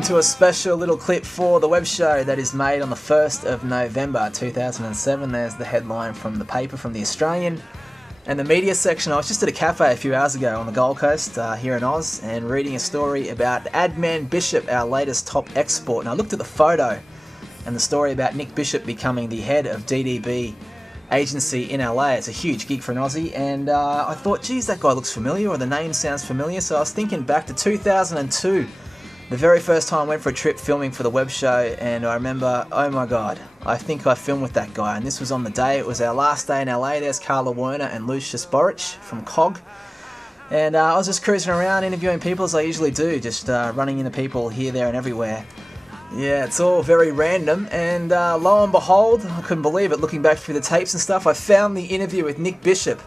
welcome to a special little clip for The Web Show that is made on the 1st of November 2007. There's the headline from the paper, from The Australian. And the media section, I was just at a cafe a few hours ago on the Gold Coast here in Oz and reading a story about Adman Bishop, our latest top export. And I looked at the photo and the story about Nick Bishop becoming the head of DDB agency in LA. It's a huge gig for an Aussie, and I thought, geez, that guy looks familiar, or the name sounds familiar. So I was thinking back to 2002, the very first time I went for a trip filming for The Web Show, and I remember, oh my god, I think I filmed with that guy. And this was on the day, it was our last day in LA. There's Carla Werner and Lucius Borich from COG, and I was just cruising around interviewing people as I usually do, just running into people here, there and everywhere. Yeah, it's all very random, and lo and behold, I couldn't believe it, looking back through the tapes and stuff, I found the interview with Nick Bishop,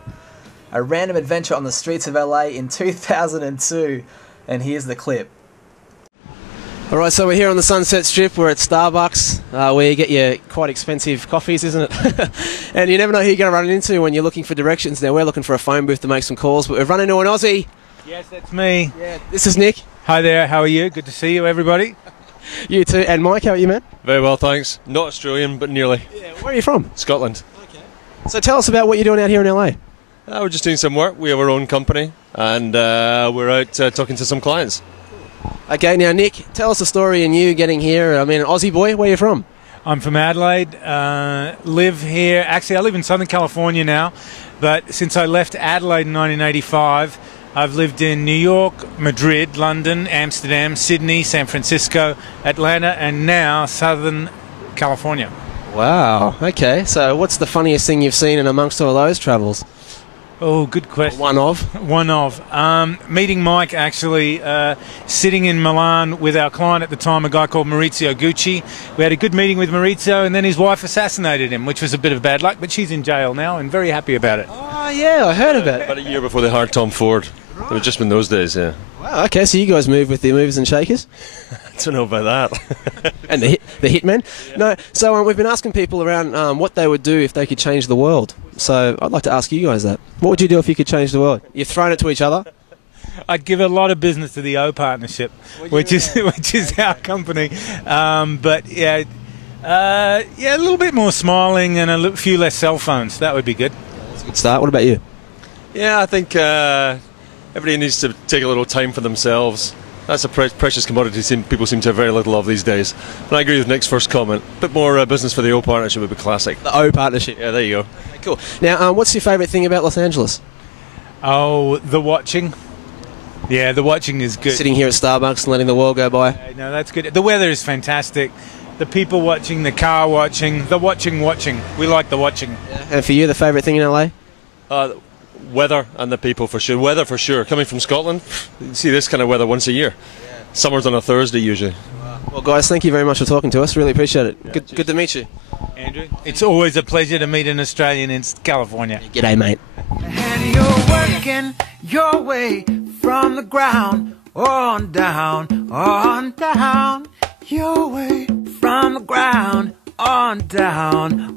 a random adventure on the streets of LA in 2002, and here's the clip. Alright, so we're here on the Sunset Strip, we're at Starbucks, where you get your quite expensive coffees, isn't it? And you never know who you're going to run into when you're looking for directions. Now we're looking for a phone booth to make some calls, but we've run into an Aussie. Yes, that's me. Yeah, this is Nick. Hi there, how are you? Good to see you, everybody. You too. And Mike, how are you, man? Very well, thanks. Not Australian, but nearly. Yeah, where are you from? Scotland. Okay. So tell us about what you're doing out here in LA. We're just doing some work. We have our own company, and we're out talking to some clients. Okay, now Nick, tell us the story and you getting here. I mean, an Aussie boy, where are you from? I'm from Adelaide, live here. Actually, I live in Southern California now, but since I left Adelaide in 1985, I've lived in New York, Madrid, London, Amsterdam, Sydney, San Francisco, Atlanta, and now Southern California. Wow, okay. So what's the funniest thing you've seen in amongst all those travels? Oh, good question. One of? One of. Meeting Mike, actually, sitting in Milan with our client at the time, a guy called Maurizio Gucci. We had a good meeting with Maurizio, and then his wife assassinated him, which was a bit of bad luck, but she's in jail now and very happy about it. Oh, yeah, I heard about it. About a year before they hired Tom Ford. Right. It was just in those days, yeah. Wow, okay, so you guys move with the movers and shakers? I don't know about that. And the hitmen? Yeah. No, so we've been asking people around what they would do if they could change the world. So I'd like to ask you guys that. What would you do if you could change the world? You've thrown it to each other? I'd give a lot of business to the O Partnership, which is our company. But yeah, a little bit more smiling and a few less cell phones. That would be good. That's a good start. What about you? Yeah, I think everybody needs to take a little time for themselves. That's a precious commodity people seem to have very little of these days. And I agree with Nick's first comment. A bit more business for the O Partnership would be classic. The O Partnership? Yeah, there you go. Okay, cool. Now, what's your favourite thing about Los Angeles? Oh, the watching. Yeah, the watching is good. Sitting here at Starbucks and letting the world go by. No, that's good. The weather is fantastic. The people watching, the car watching, the watching. We like the watching. Yeah. And for you, the favourite thing in LA? Weather and the people, for sure. Weather, for sure. Coming from Scotland, you see this kind of weather once a year. Yeah. Summer's on a Thursday, usually. Well, guys, thank you very much for talking to us. Really appreciate it. Yeah, good to meet you. Andrew, it's always a pleasure to meet an Australian in California. G'day, mate. And you're working your way from the ground on down. Your way from the ground on down.